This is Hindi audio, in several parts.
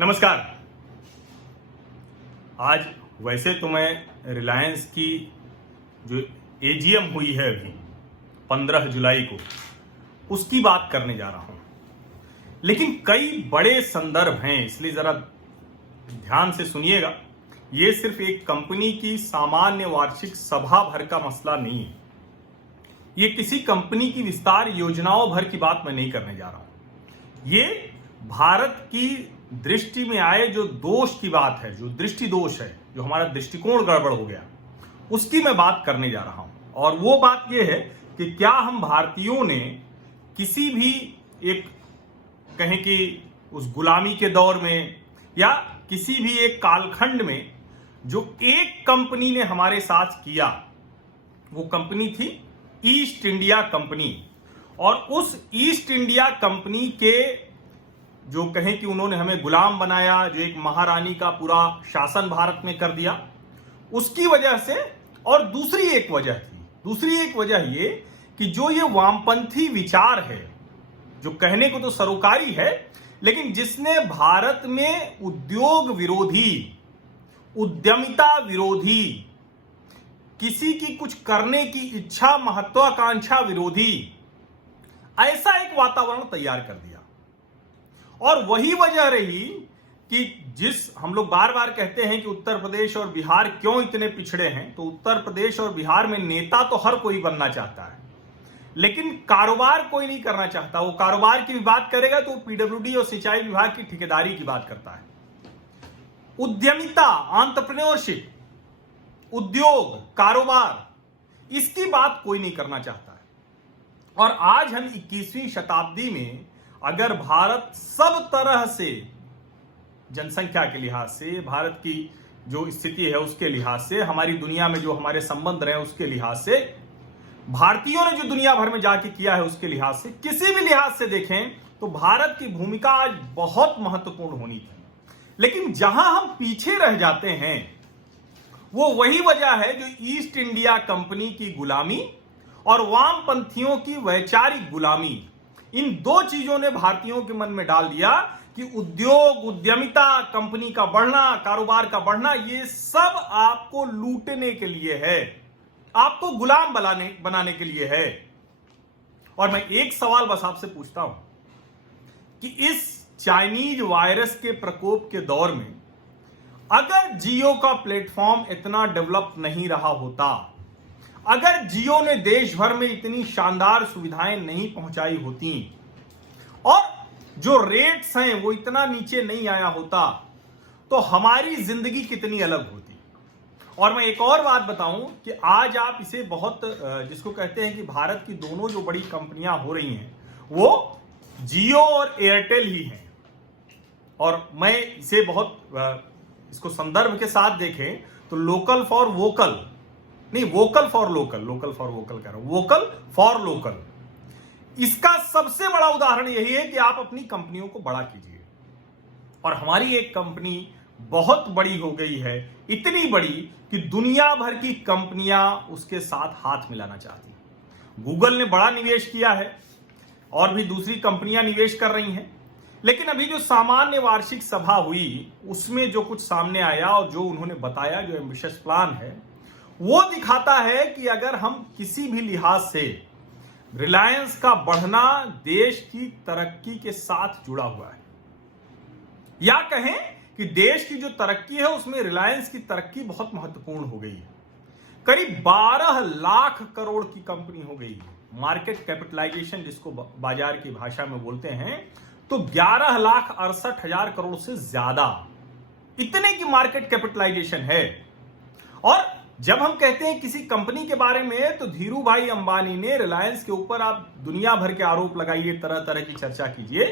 नमस्कार। आज वैसे तो मैं रिलायंस की जो एजीएम हुई है अभी 15 जुलाई को उसकी बात करने जा रहा हूं, लेकिन कई बड़े संदर्भ हैं, इसलिए जरा ध्यान से सुनिएगा। ये सिर्फ एक कंपनी की सामान्य वार्षिक सभा भर का मसला नहीं है। ये किसी कंपनी की विस्तार योजनाओं भर की बात मैं नहीं करने जा रहा हूं। ये भारत की दृष्टि में आए जो दोष की बात है, जो दृष्टि दोष है, जो हमारा दृष्टिकोण गड़बड़ हो गया, उसकी मैं बात करने जा रहा हूं। और वो बात यह है कि क्या हम भारतीयों ने किसी भी एक कहें कि उस गुलामी के दौर में या किसी भी एक कालखंड में जो एक कंपनी ने हमारे साथ किया, वो कंपनी थी ईस्ट इंडिया कंपनी। और उस ईस्ट इंडिया कंपनी के जो कहें कि उन्होंने हमें गुलाम बनाया, जो एक महारानी का पूरा शासन भारत में कर दिया, उसकी वजह से। और दूसरी एक वजह ये कि जो ये वामपंथी विचार है, जो कहने को तो सरोकारी है, लेकिन जिसने भारत में उद्योग विरोधी, उद्यमिता विरोधी, किसी की कुछ करने की इच्छा, महत्वाकांक्षा विरोधी ऐसा एक वातावरण तैयार कर दिया। और वही वजह रही कि जिस हम लोग बार बार कहते हैं कि उत्तर प्रदेश और बिहार क्यों इतने पिछड़े हैं, तो उत्तर प्रदेश और बिहार में नेता तो हर कोई बनना चाहता है, लेकिन कारोबार कोई नहीं करना चाहता। वो कारोबार की भी बात करेगा तो पीडब्ल्यूडी और सिंचाई विभाग की ठेकेदारी की बात करता है। उद्यमिता, एंटरप्रेन्योरशिप, उद्योग, कारोबार, इसकी बात कोई नहीं करना चाहता है। और आज हम 21वीं शताब्दी में अगर भारत सब तरह से, जनसंख्या के लिहाज से, भारत की जो स्थिति है उसके लिहाज से, हमारी दुनिया में जो हमारे संबंध रहे उसके लिहाज से, भारतीयों ने जो दुनिया भर में जाके किया है उसके लिहाज से, किसी भी लिहाज से देखें तो भारत की भूमिका आज बहुत महत्वपूर्ण होनी थी। लेकिन जहां हम पीछे रह जाते हैं वो वही वजह है जो ईस्ट इंडिया कंपनी की गुलामी और वामपंथियों की वैचारिक गुलामी, इन दो चीजों ने भारतीयों के मन में डाल दिया कि उद्योग, उद्यमिता, कंपनी का बढ़ना, कारोबार का बढ़ना, ये सब आपको लूटने के लिए है, आपको गुलाम बनाने के लिए है। और मैं एक सवाल बस आपसे पूछता हूं कि इस चाइनीज वायरस के प्रकोप के दौर में अगर जियो का प्लेटफॉर्म इतना डेवलप नहीं रहा होता, अगर जियो ने देश भर में इतनी शानदार सुविधाएं नहीं पहुंचाई होती और जो रेट्स हैं वो इतना नीचे नहीं आया होता, तो हमारी जिंदगी कितनी अलग होती। और मैं एक और बात बताऊं कि आज आप इसे बहुत, जिसको कहते हैं कि भारत की दोनों जो बड़ी कंपनियां हो रही हैं वो जियो और एयरटेल ही हैं। और मैं इसे बहुत, इसको संदर्भ के साथ देखें तो लोकल फॉर वोकल नहीं, vocal for local, local for vocal कह रहा हूं, वोकल फॉर लोकल, इसका सबसे बड़ा उदाहरण यही है कि आप अपनी कंपनियों को बड़ा कीजिए। और हमारी एक कंपनी बहुत बड़ी हो गई है, इतनी बड़ी कि दुनिया भर की कंपनियां उसके साथ हाथ मिलाना चाहती हैं। गूगल ने बड़ा निवेश किया है और भी दूसरी कंपनियां निवेश कर रही हैं, लेकिन अभी जो सामान्य वार्षिक सभा हुई उसमें जो कुछ सामने आया और जो उन्होंने बताया, जो एम्बिशियस प्लान है, वो दिखाता है कि अगर हम किसी भी लिहाज से, रिलायंस का बढ़ना देश की तरक्की के साथ जुड़ा हुआ है, या कहें कि देश की जो तरक्की है उसमें रिलायंस की तरक्की बहुत महत्वपूर्ण हो गई है। करीब 12 लाख करोड़ की कंपनी हो गई है। मार्केट कैपिटलाइजेशन जिसको बाजार की भाषा में बोलते हैं, तो 11,68,000 करोड़ से ज्यादा, इतने की मार्केट कैपिटलाइजेशन है। और जब हम कहते हैं किसी कंपनी के बारे में, तो धीरू भाई अंबानी ने रिलायंस के ऊपर, आप दुनिया भर के आरोप लगाइए, तरह तरह की चर्चा कीजिए,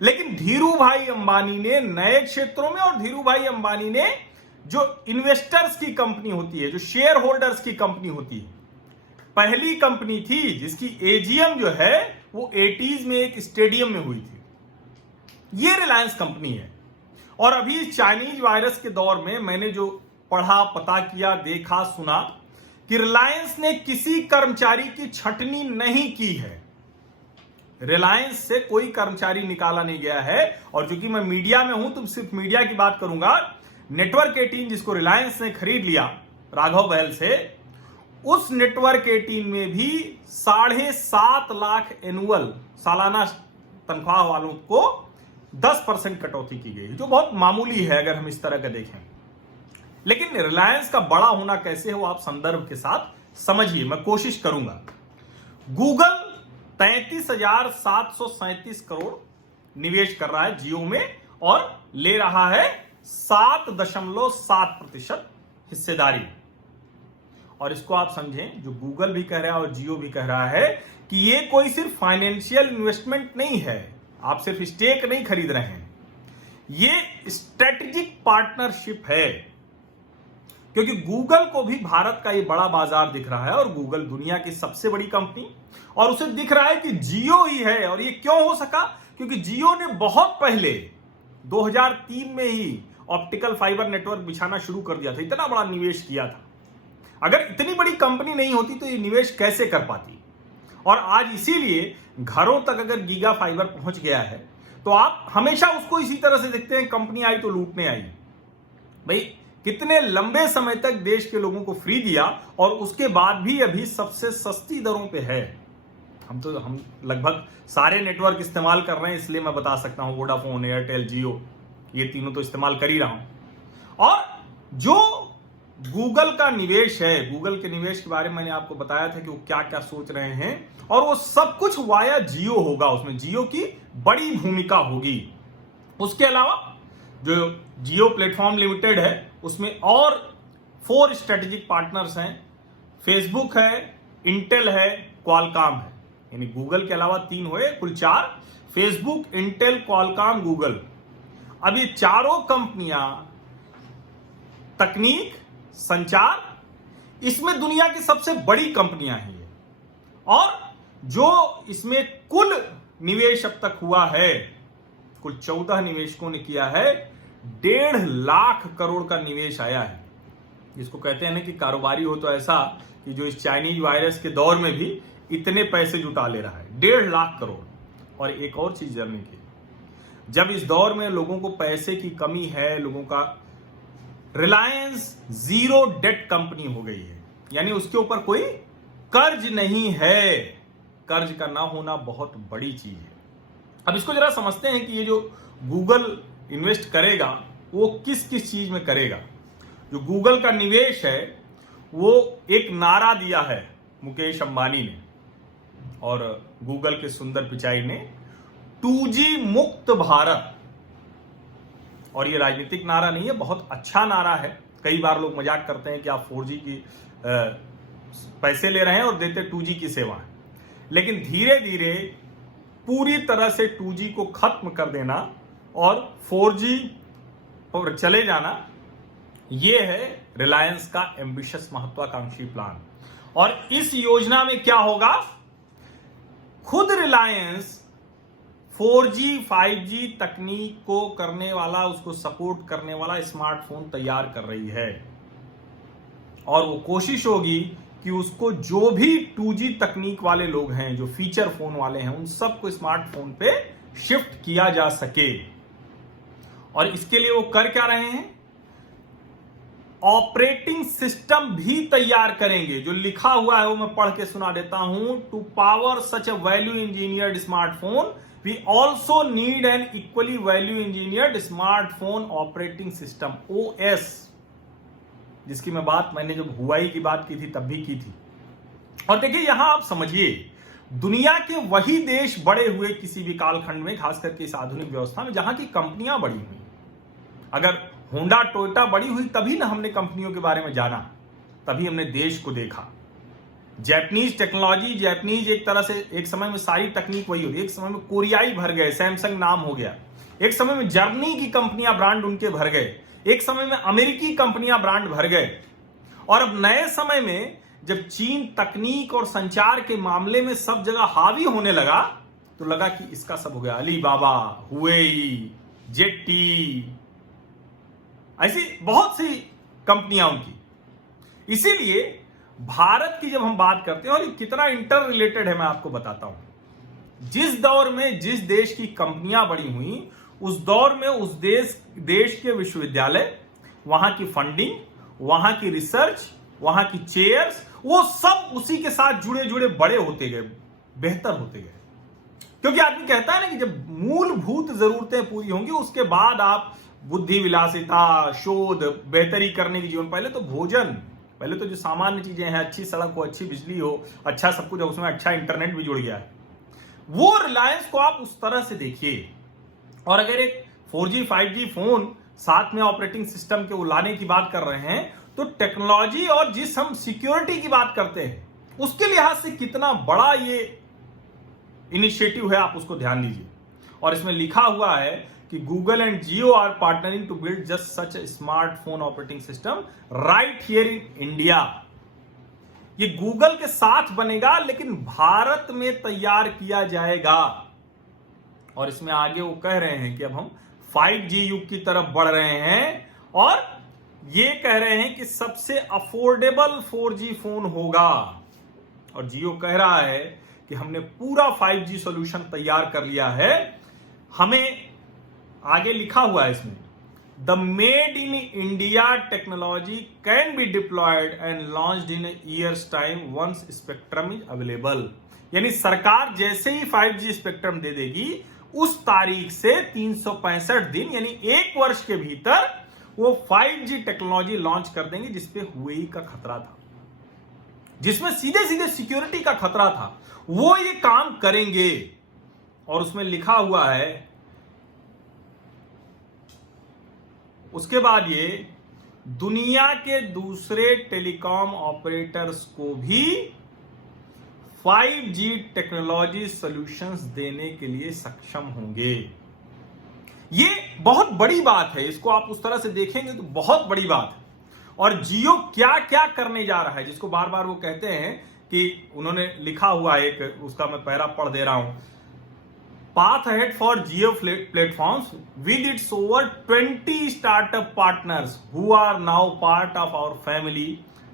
लेकिन धीरू भाई अंबानी ने नए क्षेत्रों में, और धीरू भाई अंबानी ने जो इन्वेस्टर्स की कंपनी होती है, जो शेयर होल्डर्स की कंपनी होती है, पहली कंपनी थी जिसकी एजीएम जो है वो 80s में एक स्टेडियम में हुई थी, ये रिलायंस कंपनी है। और अभी चाइनीज वायरस के दौर में मैंने जो पढ़ा, पता किया, देखा, सुना कि रिलायंस ने किसी कर्मचारी की छटनी नहीं की है। रिलायंस से कोई कर्मचारी निकाला नहीं गया है। और चूंकि मैं मीडिया में हूं तो सिर्फ मीडिया की बात करूंगा। नेटवर्क 18 जिसको रिलायंस ने खरीद लिया राघव बहल से, उस नेटवर्क 18 में भी 7.5 लाख एनुअल सालाना तनख्वाह वालों को 10% कटौती की गई, जो बहुत मामूली है अगर हम इस तरह का देखें। लेकिन रिलायंस का बड़ा होना कैसे हो, आप संदर्भ के साथ समझिए, मैं कोशिश करूंगा। गूगल 33,737 करोड़ निवेश कर रहा है जियो में और ले रहा है 7.7% हिस्सेदारी। और इसको आप समझें, जो गूगल भी कह रहा है और जियो भी कह रहा है कि ये कोई सिर्फ फाइनेंशियल इन्वेस्टमेंट नहीं है, आप सिर्फ स्टेक नहीं खरीद रहे हैं, ये स्ट्रेटेजिक पार्टनरशिप है। क्योंकि गूगल को भी भारत का ये बड़ा बाजार दिख रहा है और गूगल दुनिया की सबसे बड़ी कंपनी, और उसे दिख रहा है कि जियो ही है। और ये क्यों हो सका? क्योंकि जियो ने बहुत पहले 2003 में ही ऑप्टिकल फाइबर नेटवर्क बिछाना शुरू कर दिया था, इतना बड़ा निवेश किया था। अगर इतनी बड़ी कंपनी नहीं होती तो ये निवेश कैसे कर पाती? और आज इसीलिए घरों तक अगर गीगा फाइबर पहुंच गया है तो आप हमेशा उसको इसी तरह से देखते हैं, कंपनी आई तो लूटने आई। भाई कितने लंबे समय तक देश के लोगों को फ्री दिया और उसके बाद भी अभी सबसे सस्ती दरों पे है। हम लगभग सारे नेटवर्क इस्तेमाल कर रहे हैं, इसलिए मैं बता सकता हूं, वोडाफोन, एयरटेल, जियो, ये तीनों तो इस्तेमाल कर ही रहा हूं। और जो गूगल का निवेश है, गूगल के निवेश के बारे में मैंने आपको बताया था कि वो क्या क्या सोच रहे हैं, और वो सब कुछ वाया जियो होगा, उसमें जियो की बड़ी भूमिका होगी। उसके अलावा जो जियो प्लेटफॉर्म लिमिटेड है उसमें और 4 स्ट्रेटेजिक पार्टनर्स हैं, फेसबुक है, इंटेल है, क्वालकॉम है। यानी गूगल के अलावा 3 हुए, कुल 4, फेसबुक, इंटेल, क्वालकॉम, गूगल। अब ये चारों कंपनियां तकनीक, संचार, इसमें दुनिया की सबसे बड़ी कंपनियां हैं ये। और जो इसमें कुल निवेश अब तक हुआ है, कुल 14 निवेशकों ने किया है, 1.5 लाख करोड़ का निवेश आया है। जिसको कहते हैं ना कि कारोबारी हो तो ऐसा कि जो इस चाइनीज वायरस के दौर में भी इतने पैसे जुटा ले रहा है, 1.5 लाख करोड़। और एक और चीज जानने की, जब इस दौर में लोगों को पैसे की कमी है, लोगों का, रिलायंस जीरो डेट कंपनी हो गई है, यानी उसके ऊपर कोई कर्ज नहीं है। कर्ज का ना होना बहुत बड़ी चीज है। अब इसको जरा समझते हैं कि ये जो गूगल इन्वेस्ट करेगा वो किस किस चीज में करेगा। जो गूगल का निवेश है वो एक नारा दिया है मुकेश अंबानी ने और गूगल के सुंदर पिचाई ने, 2G मुक्त भारत। और ये राजनीतिक नारा नहीं है, बहुत अच्छा नारा है। कई बार लोग मजाक करते हैं कि आप 4G की पैसे ले रहे हैं और देते 2G की सेवा है, लेकिन धीरे धीरे पूरी तरह से 2G को खत्म कर देना और 4G पर चले जाना, यह है रिलायंस का एम्बिशियस महत्वाकांक्षी प्लान। और इस योजना में क्या होगा, खुद रिलायंस 4G 5G तकनीक को करने वाला, उसको सपोर्ट करने वाला स्मार्टफोन तैयार कर रही है। और वो कोशिश होगी कि उसको जो भी 2G तकनीक वाले लोग हैं, जो फीचर फोन वाले हैं, उन सबको स्मार्टफोन पे शिफ्ट किया जा सके। और इसके लिए वो कर क्या रहे हैं, ऑपरेटिंग सिस्टम भी तैयार करेंगे। जो लिखा हुआ है वो मैं पढ़ के सुना देता हूं। To power such a value engineered smartphone we also need an equally value engineered smartphone operating system, OS, जिसकी मैं बात मैंने जब हुआई की बात की थी तब भी की थी। और देखिए यहां आप समझिए, दुनिया के वही देश बड़े हुए किसी भी कालखंड में, खास करके इस आधुनिक व्यवस्था में, जहां की कंपनियां बड़ी हुई। अगर होंडा टोयोटा बड़ी हुई तभी ना हमने कंपनियों के बारे में जाना, तभी हमने देश को देखा। जैपनीज टेक्नोलॉजी, जैपनीज एक तरह से एक समय में सारी तकनीक वही होती, एक समय में कोरियाई भर गए, सैमसंग नाम हो गया। एक समय में जर्मनी की कंपनियां ब्रांड उनके भर गए, एक समय में अमेरिकी कंपनियां ब्रांड भर गए। और अब नए समय में जब चीन तकनीक और संचार के मामले में सब जगह हावी होने लगा तो लगा कि इसका सब हो गया, अलीबाबा, हुवेई, जेटी, ऐसी बहुत सी कंपनियां उनकी। इसीलिए भारत की जब हम बात करते हैं, और ये कितना इंटर रिलेटेड है मैं आपको बताता हूं। जिस दौर में जिस देश की कंपनियां बड़ी हुई, उस दौर में उस देश के विश्वविद्यालय, वहां की फंडिंग, वहां की रिसर्च, वहां की चेयर्स, वो सब उसी के साथ जुड़े जुड़े बड़े होते गए, बेहतर होते गए। क्योंकि आदमी कहता है ना कि जब मूलभूत जरूरतें पूरी होंगी, उसके बाद आप बुद्धि विलासिता, शोध, बेहतरी करने की जीवन, पहले तो भोजन, पहले तो जो सामान्य चीजें हैं, अच्छी सड़क हो, अच्छी बिजली हो, अच्छा सब कुछ, उसमें अच्छा इंटरनेट भी जुड़ गया है, वो रिलायंस को आप उस तरह से देखिए। और अगर एक 4G 5G फोन साथ में ऑपरेटिंग सिस्टम के लाने की बात कर रहे हैं, तो टेक्नोलॉजी और जिस हम सिक्योरिटी की बात करते हैं, उसके लिहाज से कितना बड़ा ये इनिशिएटिव है, आप उसको ध्यान दीजिए। और इसमें लिखा हुआ है कि Google and Jio are partnering to build just such a smartphone operating system right here in India. ये गूगल के साथ बनेगा, लेकिन भारत में तैयार किया जाएगा। और इसमें आगे वो कह रहे हैं कि अब हम 5G युग की तरफ बढ़ रहे हैं, और ये कह रहे हैं कि सबसे अफोर्डेबल 4G फोन होगा। और जियो कह रहा है कि हमने पूरा 5G सॉल्यूशन तैयार कर लिया है। हमें आगे लिखा हुआ है इसमें, the made in India technology can be deployed and launched in years time once spectrum is available. यानी सरकार जैसे ही 5G स्पेक्ट्रम दे देगी, उस तारीख से 365 दिन यानी 1 वर्ष के भीतर वो 5G टेक्नोलॉजी लॉन्च कर देंगे, जिसपे हुएई का खतरा था, जिसमें सीधे सीधे सिक्योरिटी का खतरा था, वो ये काम करेंगे। और उसमें लिखा हुआ है, उसके बाद ये दुनिया के दूसरे टेलीकॉम ऑपरेटर्स को भी 5G टेक्नोलॉजी सॉल्यूशंस देने के लिए सक्षम होंगे। ये बहुत बड़ी बात है, इसको आप उस तरह से देखेंगे तो बहुत बड़ी बात है। और जियो क्या क्या करने जा रहा है, जिसको बार बार वो कहते हैं कि उन्होंने लिखा हुआ है, एक उसका मैं पैरा पढ़ दे रहा हूं, path ahead for Jio platforms with its over 20 startup partners who are now part of our family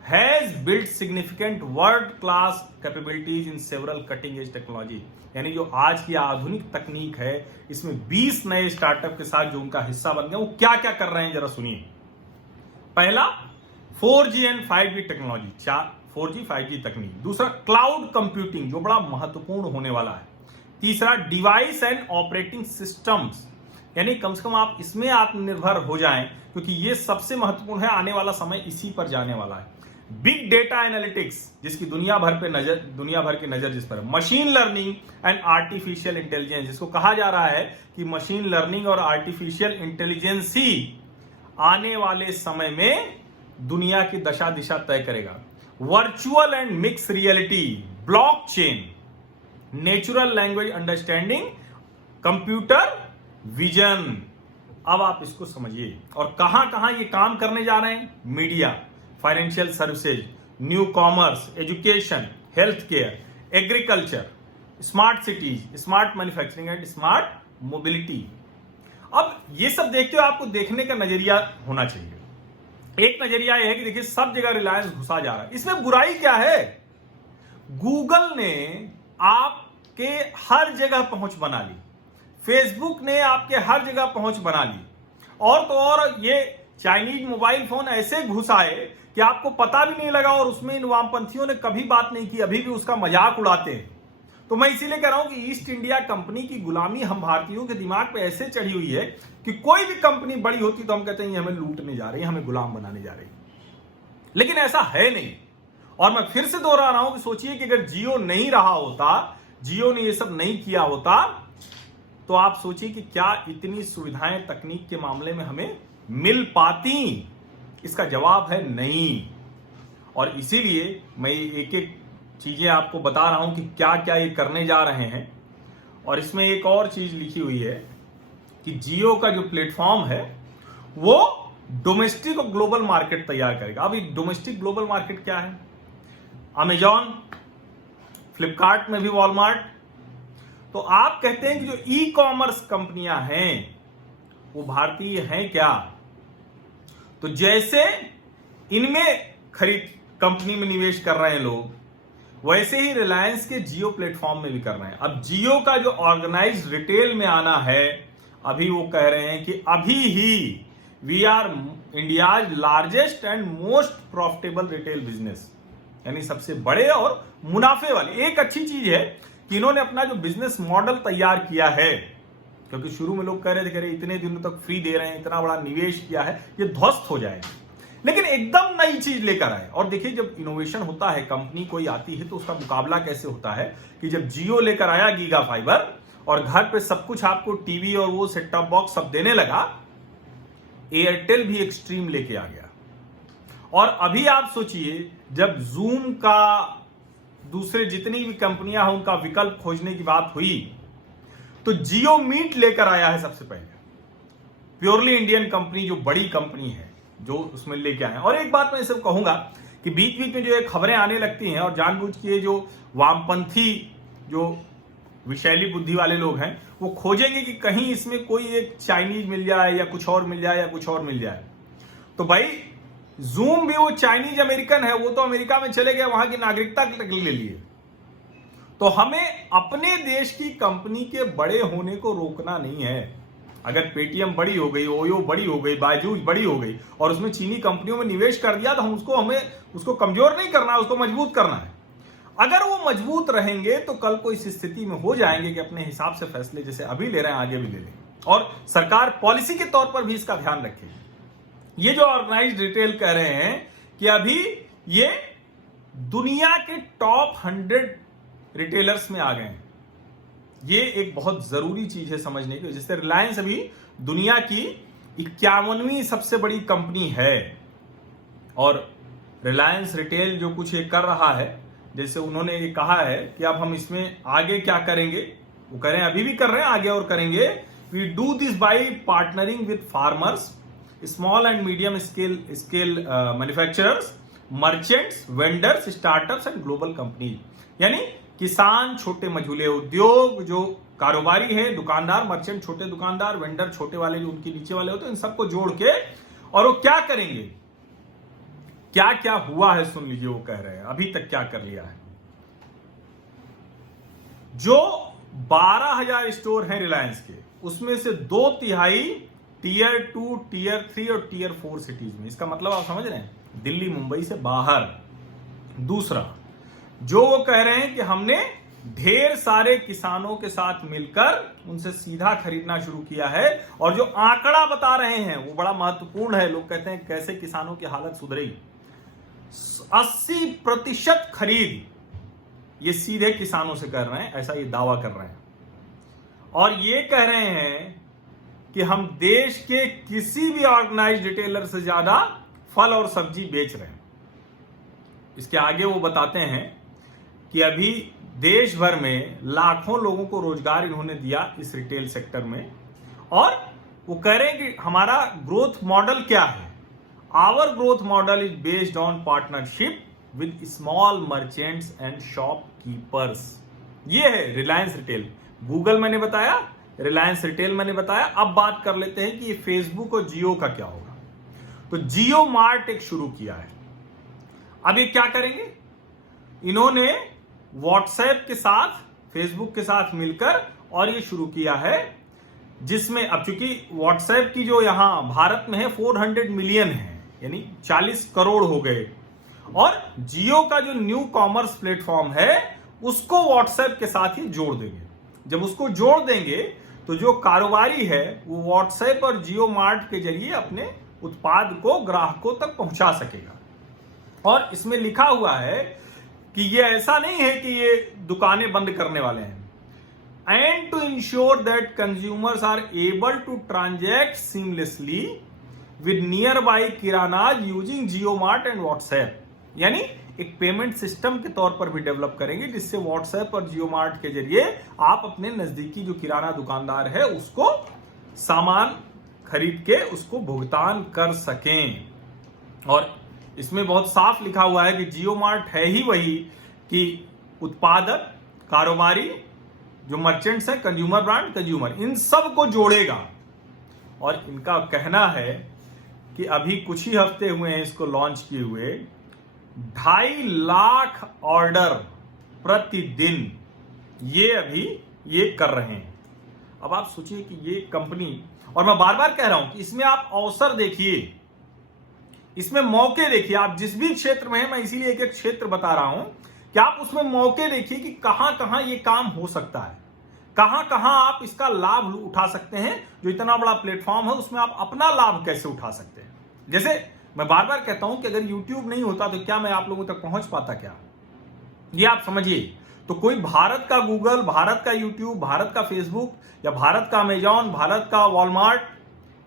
has built significant world-class capabilities in several cutting-edge technology। यानी जो आज की आधुनिक तकनीक है, इसमें 20 नए स्टार्टअप के साथ जो उनका हिस्सा बन गए, वो क्या क्या कर रहे हैं जरा सुनिए। पहला 4G and 5G technology, 4G 5G तकनीक। दूसरा क्लाउड कंप्यूटिंग, जो बड़ा महत्वपूर्ण होने वाला है। तीसरा डिवाइस एंड ऑपरेटिंग सिस्टम्स, यानी कम से कम आप इसमें आत्मनिर्भर हो जाएं, क्योंकि ये सबसे महत्वपूर्ण है, आने वाला समय इसी पर जाने वाला है। बिग डेटा एनालिटिक्स, जिसकी दुनिया भर की नजर जिस पर है। Machine learning and artificial intelligence, जिसको कहा जा रहा है कि मशीन लर्निंग और आर्टिफिशियल इंटेलिजेंस ही आने वाले समय में दुनिया की दशा दिशा तय करेगा। Virtual and mix reality, blockchain, natural language understanding, computer vision. अब आप इसको समझिए। और कहां कहां ये काम करने जा रहे हैं? Media, financial services, new commerce, education, health care, agriculture, smart cities, smart manufacturing and smart mobility. अब ये सब देखते हो, आपको देखने का नजरिया होना चाहिए। एक नजरिया यह है कि देखिए सब जगह रिलायंस घुसा जा रहा है, इसमें बुराई क्या है? गूगल ने आपके हर जगह पहुंच बना ली, फेसबुक ने आपके हर जगह पहुंच बना ली, और तो और ये चाइनीज मोबाइल फोन ऐसे घुसाए कि आपको पता भी नहीं लगा, और उसमें इन वामपंथियों ने कभी बात नहीं की, अभी भी उसका मजाक उड़ाते हैं। तो मैं इसीलिए कह रहा हूं कि ईस्ट इंडिया कंपनी की गुलामी हम भारतीयों के दिमाग पे ऐसे चढ़ी हुई है कि कोई भी कंपनी बड़ी होती तो हम कहते हैं हमें लूटने जा रही है, हमें गुलाम बनाने जा रही है, लेकिन ऐसा है नहीं। और मैं फिर से दोहरा रहा हूं कि सोचिए कि अगर जियो नहीं रहा होता, जियो ने ये सब नहीं किया होता, तो आप सोचिए कि क्या इतनी सुविधाएं तकनीक के मामले में हमें मिल पाती? इसका जवाब है नहीं। और इसीलिए मैं एक एक चीजें आपको बता रहा हूं कि क्या क्या ये करने जा रहे हैं। और इसमें एक और चीज लिखी हुई है कि जियो का जो प्लेटफॉर्म है वो डोमेस्टिक और ग्लोबल मार्केट तैयार करेगा। अब ये डोमेस्टिक ग्लोबल मार्केट क्या है? अमेजॉन, फ्लिपकार्ट में भी वॉलमार्ट। तो आप कहते हैं कि जो ई कॉमर्स कंपनियां हैं वो भारतीय हैं क्या? तो जैसे इनमें खरीद कंपनी में निवेश कर रहे हैं लोग, वैसे ही रिलायंस के जियो प्लेटफॉर्म में भी कर रहे हैं। अब जियो का जो ऑर्गेनाइज्ड रिटेल में आना है, अभी वो कह रहे हैं कि अभी ही we are India's largest and most profitable retail business, यानी सबसे बड़े और मुनाफे वाले। एक अच्छी चीज है कि इन्होंने अपना जो बिजनेस मॉडल तैयार किया है, क्योंकि शुरू में लोग कह रहे थे इतने दिनों तक फ्री दे रहे हैं, इतना बड़ा निवेश किया है, ये ध्वस्त हो जाएगा, लेकिन एकदम नई चीज लेकर आए। और देखिए, जब इनोवेशन होता है, कंपनी कोई आती है, तो उसका मुकाबला कैसे होता है कि जब जियो लेकर आया गीगा फाइबर और घर पे सब कुछ आपको टीवी और वो सेट टॉप बॉक्स सब देने लगा, एयरटेल भी एक्सट्रीम लेके आ गया। और अभी आप सोचिए, जब जूम का दूसरे जितनी भी कंपनियां हैं उनका विकल्प खोजने की बात हुई, तो जियो मीट लेकर आया है सबसे पहले, प्योरली इंडियन कंपनी, जो बड़ी कंपनी है, जो उसमें लेके आए हैं। और एक बात मैं सिर्फ कहूंगा कि बीच बीच में जो ये खबरें आने लगती हैं और जानबूझ के जो वामपंथी जो विषैली बुद्धि वाले लोग हैं, वो खोजेंगे कि कहीं इसमें कोई एक चाइनीज मिल जाए या कुछ और मिल जाए या कुछ और मिल जाए। तो भाई, जूम भी वो चाइनीज अमेरिकन है, वो तो अमेरिका में चले गए, वहां की नागरिकता ले लिए। तो हमें अपने देश की कंपनी के बड़े होने को रोकना नहीं है। अगर पेटीएम बड़ी हो गई, ओयो बड़ी हो गई, बायजूस बड़ी हो गई और उसमें चीनी कंपनियों में निवेश कर दिया, तो हमें उसको कमजोर नहीं करना है, उसको मजबूत करना है। अगर वो मजबूत रहेंगे तो कल को इस स्थिति में हो जाएंगे कि अपने हिसाब से फैसले जैसे अभी ले रहे हैं आगे भी ले लें, और सरकार पॉलिसी के तौर पर भी इसका ध्यान रखेगी। ये जो ऑर्गेनाइज्ड रिटेल कह रहे हैं कि अभी ये दुनिया के टॉप 100 रिटेलर्स में आ गए हैं, ये एक बहुत जरूरी चीज है समझने की। जैसे रिलायंस अभी दुनिया की 51वीं सबसे बड़ी कंपनी है, और रिलायंस रिटेल जो कुछ ये कर रहा है, जैसे उन्होंने ये कहा है कि अब हम इसमें आगे क्या करेंगे, वो करें, अभी भी कर रहे हैं, आगे और करेंगे। We do this by partnering with farmers, small and medium scale manufacturers, merchants, vendors, startups and global company. यानी किसान, छोटे मझोले उद्योग, जो कारोबारी है, दुकानदार, मर्चेंट छोटे दुकानदार, वेंडर छोटे वाले जो उनके नीचे वाले होते हैं, इन सबको जोड़ के, और वो क्या करेंगे, क्या क्या हुआ है सुन लीजिए। वो कह रहे हैं अभी तक क्या कर लिया है। जो 12,000 स्टोर हैं रिलायंस के, उसमें से 2/3 टियर 2, टियर 3 और टियर 4 सिटीज में। इसका मतलब आप समझ रहे हैं, दिल्ली मुंबई से बाहर। दूसरा, जो वो कह रहे हैं कि हमने ढेर सारे किसानों के साथ मिलकर उनसे सीधा खरीदना शुरू किया है, और जो आंकड़ा बता रहे हैं वो बड़ा महत्वपूर्ण है। लोग कहते हैं कैसे किसानों की हालत सुधरेगी। 80% खरीद ये सीधे किसानों से कर रहे हैं, ऐसा ये दावा कर रहे हैं। और ये कह रहे हैं कि हम देश के किसी भी ऑर्गेनाइज्ड रिटेलर से ज्यादा फल और सब्जी बेच रहे हैं। इसके आगे वो बताते हैं कि अभी देश भर में लाखों लोगों को रोजगार इन्होंने दिया इस रिटेल सेक्टर में, और वो कह रहे हैं कि हमारा ग्रोथ मॉडल क्या है। Our growth model is based on partnership with small merchants and shopkeepers. ये है रिलायंस रिटेल। गूगल मैंने बताया, रिलायंस रिटेल मैंने बताया। अब बात कर लेते हैं कि ये फेसबुक और जियो का क्या होगा। तो जियो मार्ट एक शुरू किया है। अब ये क्या करेंगे, इन्होंने व्हाट्सएप के साथ, फेसबुक के साथ मिलकर और ये शुरू किया है, जिसमें अब चूंकि व्हाट्सएप की जो यहां भारत में है 400 मिलियन है, यानी 40 करोड़ हो गए, और जियो का जो न्यू कॉमर्स प्लेटफॉर्म है उसको व्हाट्सएप के साथ ही जोड़ देंगे। जब उसको जोड़ देंगे तो जो कारोबारी है वो व्हाट्सएप और जियो मार्ट के जरिए अपने उत्पाद को ग्राहकों तक पहुंचा सकेगा। और इसमें लिखा हुआ है कि ये ऐसा नहीं है कि ये दुकानें बंद करने वाले हैं, and to ensure that consumers are able to transact seamlessly with nearby kiranas using Jio Mart and WhatsApp. यानी एक पेमेंट सिस्टम के तौर पर भी डेवलप करेंगे, जिससे व्हाट्सएप और जियो मार्ट के जरिए आप अपने नजदीकी जो किराना दुकानदार है उसको सामान खरीद के उसको भुगतान कर सकें। और इसमें बहुत साफ लिखा हुआ है कि जियो मार्ट है ही वही कि उत्पादक, कारोबारी, जो मर्चेंट्स हैं, कंज्यूमर ब्रांड, कंज्यूमर, इन सब को जोड़ेगा। और इनका कहना है कि अभी कुछ ही हफ्ते हुए हैं इसको लॉन्च किए हुए, 2.5 लाख ऑर्डर प्रतिदिन ये अभी ये कर रहे हैं। अब आप सोचिए कि ये कंपनी, और मैं बार बार कह रहा हूं कि इसमें आप अवसर देखिए, इसमें मौके देखिए। आप जिस भी क्षेत्र में हैं, मैं इसीलिए एक एक क्षेत्र बता रहा हूं कि आप उसमें मौके देखिए कि कहां कहां ये काम हो सकता है, कहां कहां आप इसका लाभ उठा सकते हैं। जो इतना बड़ा प्लेटफॉर्म है उसमें आप अपना लाभ कैसे उठा सकते हैं। जैसे मैं बार बार कहता हूं कि अगर YouTube नहीं होता तो क्या मैं आप लोगों तक पहुंच पाता क्या, ये आप समझिए। तो कोई भारत का गूगल, भारत का YouTube, भारत का फेसबुक, या भारत का अमेजॉन, भारत का वॉलमार्ट,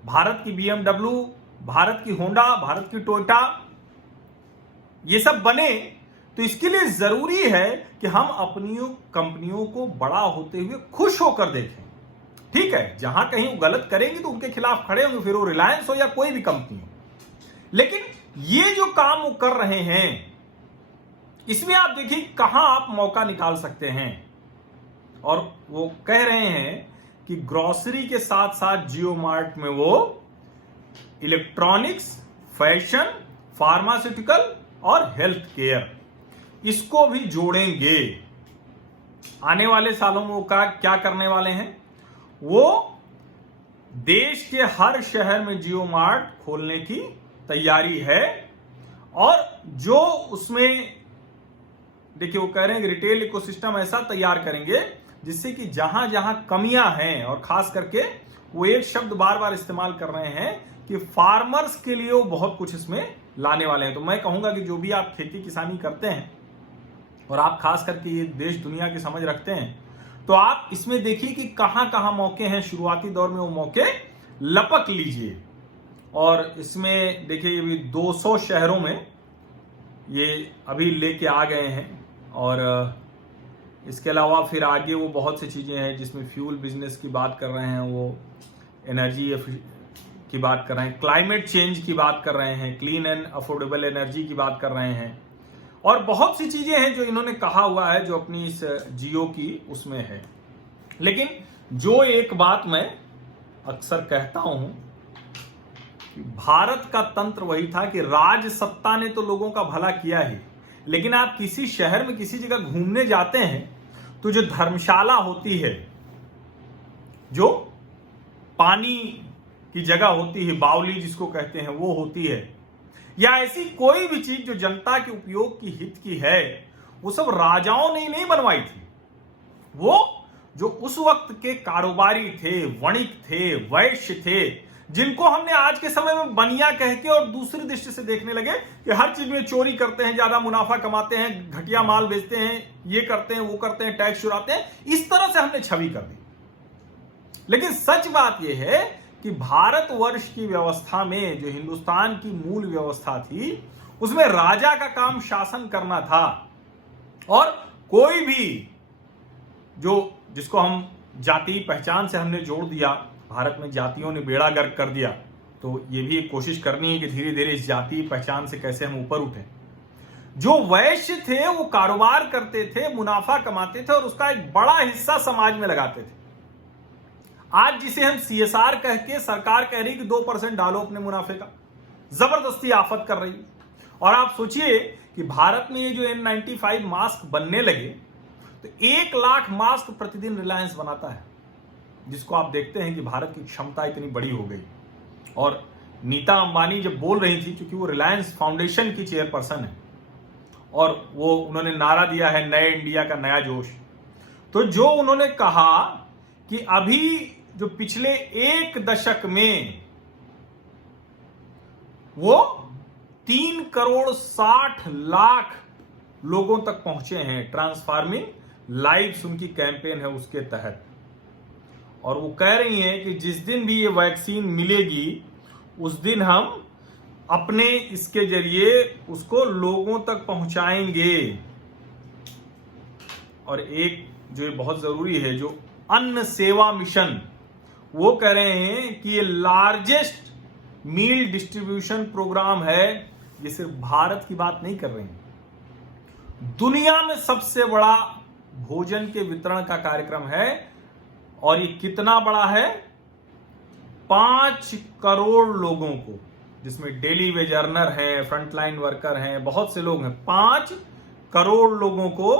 भारत की BMW, भारत की होंडा, भारत की टोयोटा, ये सब बने तो इसके लिए जरूरी है कि हम अपनी कंपनियों को बड़ा होते हुए खुश होकर देखें। ठीक है, जहां कहीं वो गलत करेंगे तो उनके खिलाफ खड़े होंगे, फिर वो रिलायंस हो या कोई भी कंपनी हो। लेकिन ये जो काम वो कर रहे हैं इसमें आप देखिए कहां आप मौका निकाल सकते हैं। और वो कह रहे हैं कि ग्रोसरी के साथ साथ जियो मार्ट में वो इलेक्ट्रॉनिक्स, फैशन, फार्मास्यूटिकल और हेल्थ केयर इसको भी जोड़ेंगे। आने वाले सालों में वो क्या करने वाले हैं, वो देश के हर शहर में जियो मार्ट खोलने की तैयारी है। और जो उसमें देखिए वो कह रहे हैं कि रिटेल इकोसिस्टम ऐसा तैयार करेंगे जिससे कि जहां जहां कमियां हैं, और खास करके वो एक शब्द बार बार इस्तेमाल कर रहे हैं कि फार्मर्स के लिए वो बहुत कुछ इसमें लाने वाले हैं। तो मैं कहूंगा कि जो भी आप खेती किसानी करते हैं और आप खास करके ये देश दुनिया की समझ रखते हैं, तो आप इसमें देखिए कि कहां कहां मौके हैं। शुरुआती दौर में वो मौके लपक लीजिए। और इसमें देखिए ये भी 200 शहरों में ये अभी लेके आ गए हैं। और इसके अलावा फिर आगे वो बहुत सी चीजें हैं जिसमें फ्यूल बिजनेस की बात कर रहे हैं, वो एनर्जी की बात कर रहे हैं, क्लाइमेट चेंज की बात कर रहे हैं, क्लीन एंड अफोर्डेबल एनर्जी की बात कर रहे हैं, और बहुत सी चीजें हैं जो इन्होंने कहा हुआ है जो अपनी इस जियो की उसमें है। लेकिन जो एक बात मैं अक्सर कहता हूं कि भारत का तंत्र वही था कि राज सत्ता ने तो लोगों का भला किया ही, लेकिन आप किसी शहर में किसी जगह घूमने जाते हैं तो जो धर्मशाला होती है, जो पानी की जगह होती है, बावली जिसको कहते हैं, वो होती है, या ऐसी कोई भी चीज जो जनता के उपयोग की हित की है, वो सब राजाओं ने नहीं बनवाई थी। वो जो उस वक्त के कारोबारी थे, वणिक थे, वैश्य थे, जिनको हमने आज के समय में बनिया कह के और दूसरी दृष्टि से देखने लगे कि हर चीज में चोरी करते हैं, ज्यादा मुनाफा कमाते हैं, घटिया माल बेचते हैं, ये करते हैं, वो करते हैं, टैक्स चुराते हैं, इस तरह से हमने छवि कर दी। लेकिन सच बात यह है कि भारतवर्ष की व्यवस्था में जो हिंदुस्तान की मूल व्यवस्था थी उसमें राजा का काम शासन करना था। और कोई भी जिसको हम जाति पहचान से हमने जोड़ दिया, भारत में जातियों ने बेड़ा गर्क कर दिया, तो ये भी एक कोशिश करनी है कि धीरे धीरे इस जाति पहचान से कैसे हम ऊपर उठें। जो वैश्य थे वो कारोबार करते थे, मुनाफा कमाते थे और उसका एक बड़ा हिस्सा समाज में लगाते थे। आज जिसे हम CSR कह के सरकार कह रही कि 2% डालो अपने मुनाफे का, जबरदस्ती आफत कर रही। और आप सोचिए कि भारत में ये जो N95 मास्क बनने लगे तो 1 लाख मास्क प्रतिदिन रिलायंस बनाता है, जिसको आप देखते हैं कि भारत की क्षमता इतनी बड़ी हो गई। और नीता अंबानी जब बोल रही थी, क्योंकि वो रिलायंस फाउंडेशन की चेयरपर्सन है और वो उन्होंने नारा दिया है नए इंडिया का नया जोश, तो जो उन्होंने कहा कि अभी जो पिछले 1 दशक में वो 3 करोड़ 60 लाख लोगों तक पहुंचे हैं, ट्रांसफार्मिंग लाइव्स उनकी कैंपेन है उसके तहत। और वो कह रही हैं कि जिस दिन भी ये वैक्सीन मिलेगी उस दिन हम अपने इसके जरिए उसको लोगों तक पहुंचाएंगे। और एक जो बहुत जरूरी है, जो अन्न सेवा मिशन, वो कह रहे हैं कि ये लार्जेस्ट मील डिस्ट्रीब्यूशन प्रोग्राम है। ये सिर्फ भारत की बात नहीं कर रही है, दुनिया में सबसे बड़ा भोजन के वितरण का कार्यक्रम है। और ये कितना बड़ा है? 5 करोड़ लोगों को, जिसमें डेली वेज अर्नर हैं, फ्रंटलाइन वर्कर हैं, बहुत से लोग हैं, 5 करोड़ लोगों को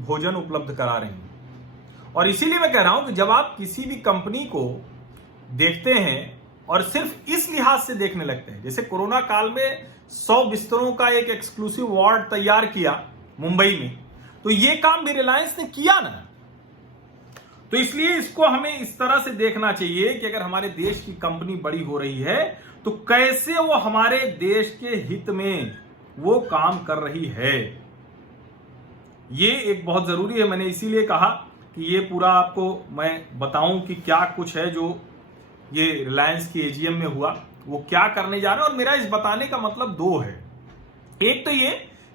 भोजन उपलब्ध करा रही हैं। और इसीलिए मैं कह रहा हूं कि जब आप किसी भी कंपनी को देखते हैं और सिर्फ इस लिहाज से देखने लगते हैं, जैसे कोरोना काल में 100 बिस्तरों का एक एक्सक्लूसिव वार्ड तैयार किया मुंबई में, तो ये काम भी रिलायंस ने किया ना। तो इसलिए इसको हमें इस तरह से देखना चाहिए कि अगर हमारे देश की कंपनी बड़ी हो रही है तो कैसे वो हमारे देश के हित में वो काम कर रही है, ये एक बहुत जरूरी है। मैंने इसीलिए कहा कि ये पूरा आपको मैं बताऊं कि क्या कुछ है जो ये रिलायंस की एजीएम में हुआ, वो क्या करने जा रहे हैं। और मेरा इस बताने का मतलब दो है। एक तो ये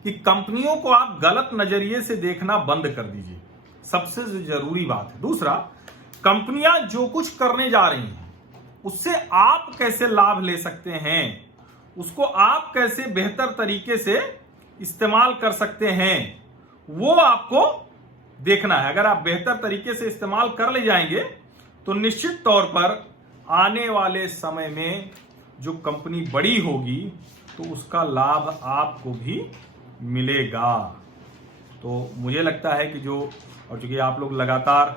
कि कंपनियों को आप गलत नजरिए से देखना बंद कर दीजिए, सबसे जरूरी बात है। दूसरा, कंपनियां जो कुछ करने जा रही हैं उससे आप कैसे लाभ ले सकते हैं, उसको आप कैसे बेहतर तरीके से इस्तेमाल कर सकते हैं, वो आपको देखना है। अगर आप बेहतर तरीके से इस्तेमाल कर ले जाएंगे तो निश्चित तौर पर आने वाले समय में जो कंपनी बड़ी होगी तो उसका लाभ आपको भी मिलेगा। तो मुझे लगता है कि जो, और चूंकि आप लोग लगातार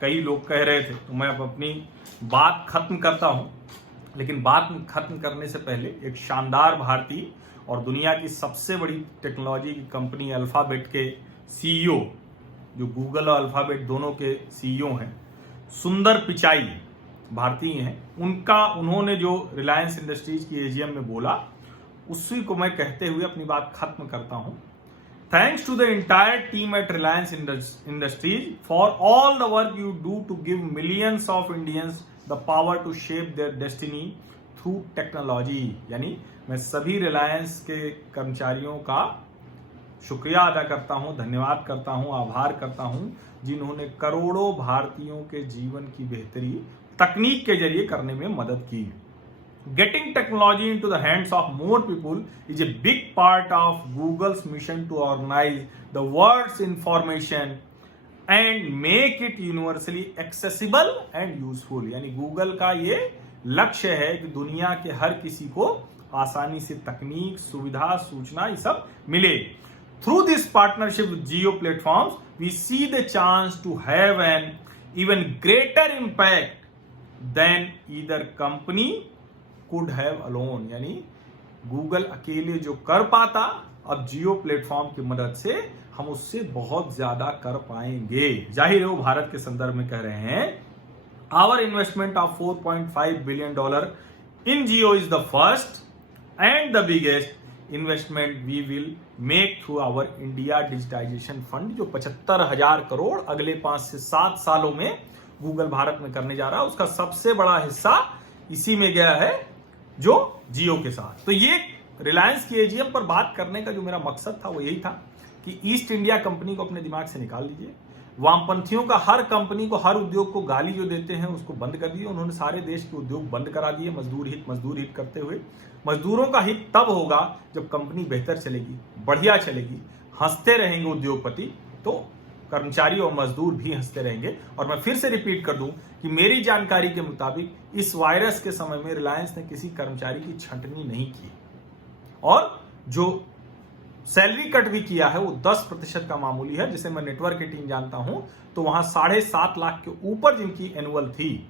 कई लोग कह रहे थे, तो मैं अब अपनी बात खत्म करता हूं। लेकिन बात खत्म करने से पहले एक शानदार भारतीय और दुनिया की सबसे बड़ी टेक्नोलॉजी की कंपनी अल्फाबेट के सीईओ, जो गूगल और अल्फाबेट दोनों के सीईओ हैं, सुंदर पिचाई भारतीय हैं, उन्होंने जो रिलायंस इंडस्ट्रीज की एजीएम में बोला, उसी को मैं कहते हुए अपनी बात खत्म करता हूं। Thanks to the entire team at Reliance industries for all the work you do to give millions of Indians the power to shape their destiny through technology. यानी मैं सभी रिलायंस के कर्मचारियों का शुक्रिया अदा करता हूं, धन्यवाद करता हूं, आभार करता हूं, जिन्होंने करोड़ों भारतीयों के जीवन की बेहतरी तकनीक के जरिए करने में मदद की। Getting technology into the hands of more people is a big part of Google's mission to organize the world's information and make it universally accessible and useful। यानी गूगल का ये लक्ष्य है कि दुनिया के हर किसी को आसानी से तकनीक, सुविधा, सूचना ये सब मिले। Through this partnership with Jio platforms, we see the chance to have an even greater impact than either company could have alone। यानी गूगल अकेले जो कर पाता, अब जियो प्लेटफॉर्म की मदद से हम उससे बहुत ज्यादा कर पाएंगे। जाहिर है वो भारत के संदर्भ में कह रहे हैं। Our investment of $4.5 billion in Jio is the first and the biggest investment we will make through our India digitisation fund, जो 75,000 करोड़ अगले 5 से 7 सालों में गूगल भारत में करने जा रहा है, उसका सबसे बड़ा हिस्सा इसी में गया है जो जियो के साथ। तो ये रिलायंस की एजीएम पर बात करने का जो मेरा मकसद था वो यही था कि ईस्ट इंडिया कंपनी को अपने दिमाग से निकाल दीजिए। वामपंथियों का हर कंपनी को, हर उद्योग को गाली जो देते हैं उसको बंद कर दिए। उन्होंने सारे देश के उद्योग बंद करा दिए, मजदूर हित करते हुए। मजदूरों का हित तब होगा जब कंपनी बेहतर चलेगी, बढ़िया चलेगी, हंसते रहेंगे उद्योगपति, तो कर्मचारी और मजदूर भी हंसते रहेंगे। और मैं फिर से रिपीट कर दूं कि मेरी जानकारी के मुताबिक इस वायरस के समय में रिलायंस ने किसी कर्मचारी की छंटनी नहीं की, और जो सैलरी कट भी किया है वो 10% का मामूली है। जिसे मैं नेटवर्क की टीम जानता हूं तो वहां 7.5 लाख के ऊपर जिनकी एनुअल थी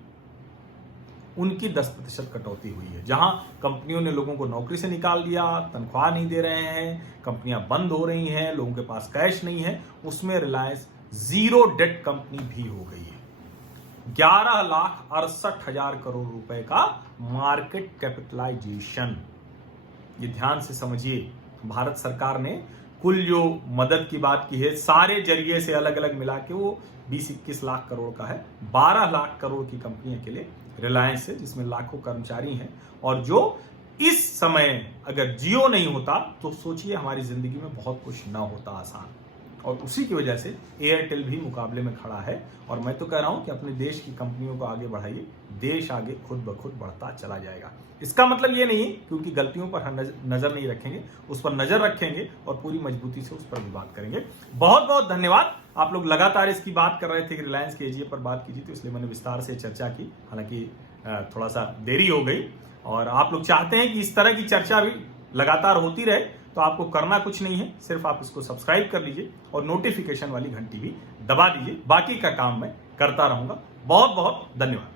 उनकी 10% कटौती हुई है। जहां कंपनियों ने लोगों को नौकरी से निकाल दिया, तनख्वाह नहीं दे रहे हैं, कंपनियां बंद हो रही हैं, लोगों के पास कैश नहीं है, उसमें रिलायंस जीरो डेट कंपनी भी हो गई है। 11,68,000 करोड़ रुपए का मार्केट कैपिटलाइजेशन। ये ध्यान से समझिए, भारत सरकार ने कुल जो मदद की बात की है सारे जरिए से अलग अलग मिला के वो 20-21 लाख करोड़ का है। 12 लाख करोड़ की कंपनी के लिए रिलायंस है, जिसमें लाखों कर्मचारी हैं, और जो इस समय अगर जियो नहीं होता तो सोचिए हमारी जिंदगी में बहुत कुछ ना होता आसान। और उसी की वजह से एयरटेल भी मुकाबले में खड़ा है। और मैं तो कह रहा हूं कि अपने देश की कंपनियों को आगे बढ़ाइए, देश आगे खुद ब खुद बढ़ता चला जाएगा। इसका मतलब ये नहीं कि उनकी गलतियों पर नजर नहीं रखेंगे, उस पर नजर रखेंगे और पूरी मजबूती से उस पर भी बात करेंगे। बहुत बहुत धन्यवाद। आप लोग लगातार इसकी बात कर रहे थे कि रिलायंस के एजीएम पर बात कीजिए, तो इसलिए मैंने विस्तार से चर्चा की। हालांकि थोड़ा सा देरी हो गई, और आप लोग चाहते हैं कि इस तरह की चर्चा भी लगातार होती रहे, तो आपको करना कुछ नहीं है, सिर्फ आप इसको सब्सक्राइब कर लीजिए और नोटिफिकेशन वाली घंटी भी दबा दीजिए। बाकी का काम मैं करता रहूंगा। बहुत बहुत धन्यवाद।